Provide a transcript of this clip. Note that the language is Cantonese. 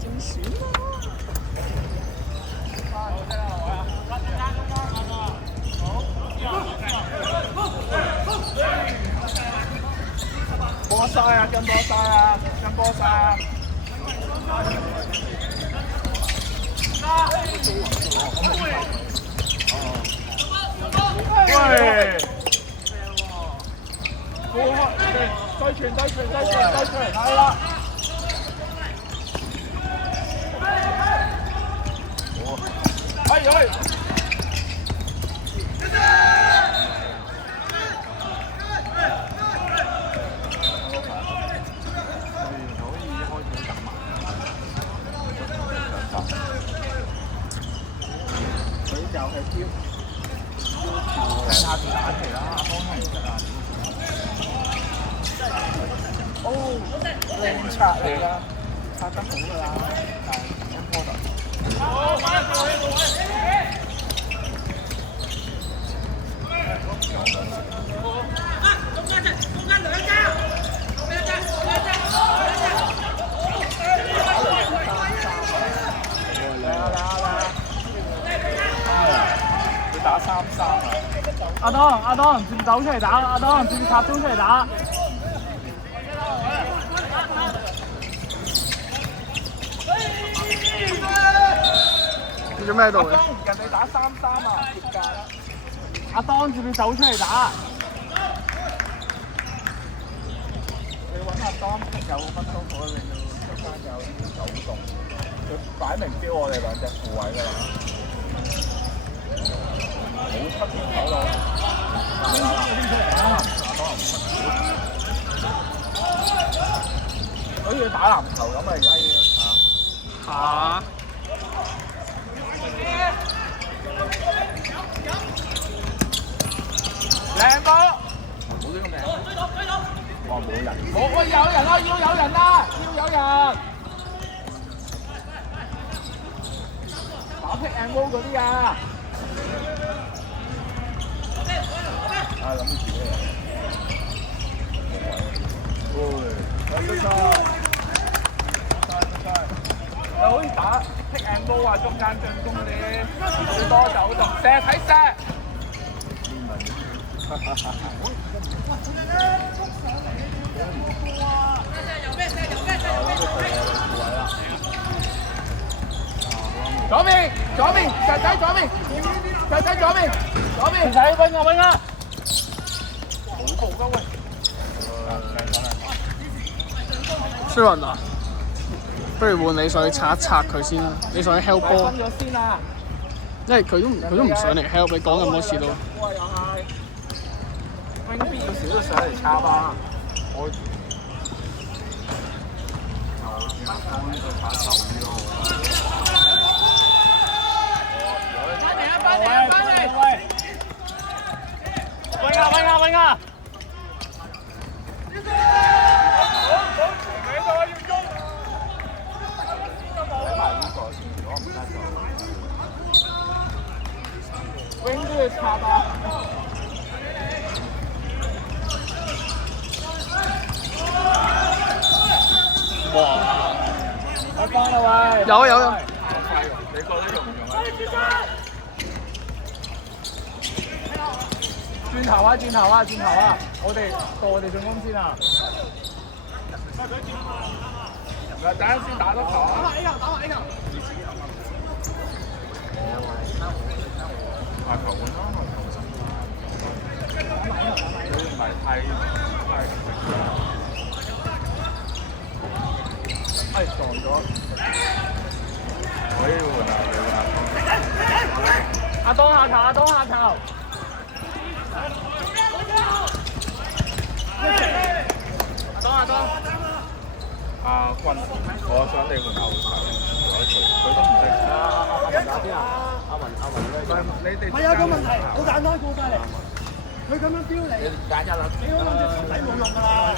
真是嘛！波晒啊！跟波晒啊！跟波晒啊！喂！對傳，係啦！哎！佢就係聽下電話嚟啦，阿方唔得啊！哦，靚策嚟㗎，策得好㗎啦，但係一波就。打3-3啊！阿當，接走出嚟打，阿當接插中出嚟打。你做咩度嘅？人哋打3-3啊，接界。阿當接走出嚟打。你揾阿當9分鐘可以令到出翻有啲走動，佢擺明標我哋兩隻副位㗎啦。好出天口咯！好似打籃球咁啊！而家要靚波！冇呢個名。哇！冇人。喂，有人啦！要有人啦！要有人。打 pick and roll 嗰啲啊！啊，諗住自己嚟。好似打 pick and roll 啊，中間進攻嗰啲，最多走動，射睇射。左邊，石仔左邊，唔使搵啊！好步㗎喂！衰雲啊！不如換你上去拆一拆佢先啦，你上去 help 波。分咗先啦，因為佢都唔上嚟 help，你講咁多次都。哇！又係，wing B 要少都上嚟插啊！我幫呢隊打受啲咯。翻嚟！喂啊！wing 都要插啊！哇！開翻啦喂！有。你覺得用唔用啊？轉頭啊！我哋進攻先啊！嗱，等陣先打多球啊！打埋 A 球！排球換啦，你唔係太撞咗。可以換阿東下球！阿東，阿君，我想你換牛球，佢都唔識。阿文打邊啊？阿文你哋係有個問題，好簡單過晒嚟。佢咁樣標你，你揀一啦。你好諗住睇冇用㗎啦。